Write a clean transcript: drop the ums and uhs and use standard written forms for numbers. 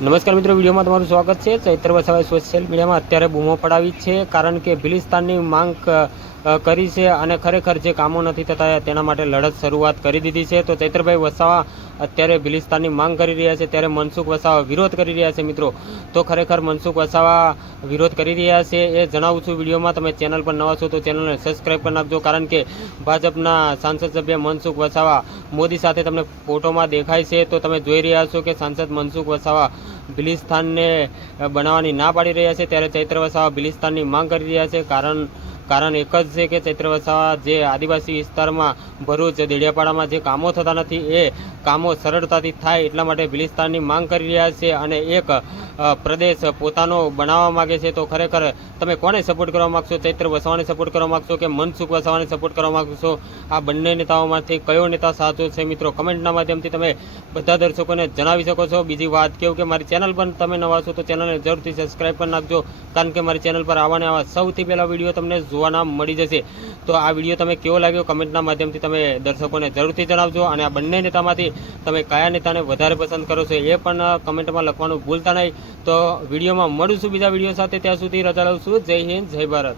નમસ્કાર મિત્રો, વિડીયોમાં તમારું સ્વાગત છે। ચૈત્ર વસાવાએ સોશિયલ મીડિયામાં અત્યારે બૂમો પડાવી છે, કારણ કે ભિલિસ્તાનની માંગ કરી છે અને ખરેખર જે કામો નથી થતા તેના માટે લડત શરૂઆત કરી દીધી છે। તો ચૈત્રભાઈ વસાવા અત્યારે ભિલિસ્તાનની માંગ કરી રહ્યા છે, ત્યારે મનસુખ વસાવા વિરોધ કરી રહ્યા છે। મિત્રો, તો ખરેખર મનસુખ વસાવા વિરોધ કરી રહ્યા છે એ જણાવું છું વિડીયોમાં। તમે ચેનલ પર નવા છો તો ચેનલને સબસ્ક્રાઈબ કરી નાખજો, કારણ કે ભાજપના સાંસદ સભ્ય મનસુખ વસાવા મોદી સાથે તમને ફોટોમાં દેખાય છે। તો તમે જોઈ રહ્યા છો કે સાંસદ મનસુખ વસાવા ભિલિસ્તાનને બનાવવાની ના પાડી રહ્યા છે, ત્યારે ચૈત્ર વસાવા ભિલિસ્તાનની માંગ કરી રહ્યા છે। કારણ એક જ છે કે ચૈત્ર વસાવા જે આદિવાસી વિસ્તારમાં ભરૂચ દેડિયાપાડામાં જે કામો થતા નથી એ કામો સરળતાથી થાય એટલા માટે ભિલિસ્તાનની માંગ કરી રહ્યા છે અને એક પ્રદેશ પોતાનો બનાવવા માગે છે। તો ખરેખર તમે કોને સપોર્ટ કરવા માગશો? ચૈત્ર વસાવાને સપોર્ટ કરવા માગશો કે મનસુખ વસાવાને સપોર્ટ કરવા માગશો? આ બંને નેતાઓમાંથી કયો નેતા સાચો છે? મિત્રો, કમેન્ટના માધ્યમથી તમે બધા દર્શકોને જણાવી શકો છો। બીજી વાત કહું કે મારી ચેનલ પર તમે નવા છો તો ચેનલને જરૂરથી સબસ્ક્રાઈબ કરી નાખજો, કારણ કે મારી ચેનલ પર આવા સૌથી પહેલા વિડીયો તમને જોવાના મળી જશે। તો આ વિડીયો તમે કેવો લાગ્યો કમેન્ટના માધ્યમથી તમે દર્શકોને જરૂરથી જણાવજો, અને આ બંને નેતામાંથી તમે કયા નેતાને વધારે પસંદ કરો છો એ પણ કમેન્ટમાં લખવાનું ભૂલતા નહીં। તો વિડીયોમાં મળું છું બીજા વિડીયો સાથે, ત્યાં સુધી રજા લઉં છું। જય હિન્દ, જય ભારત।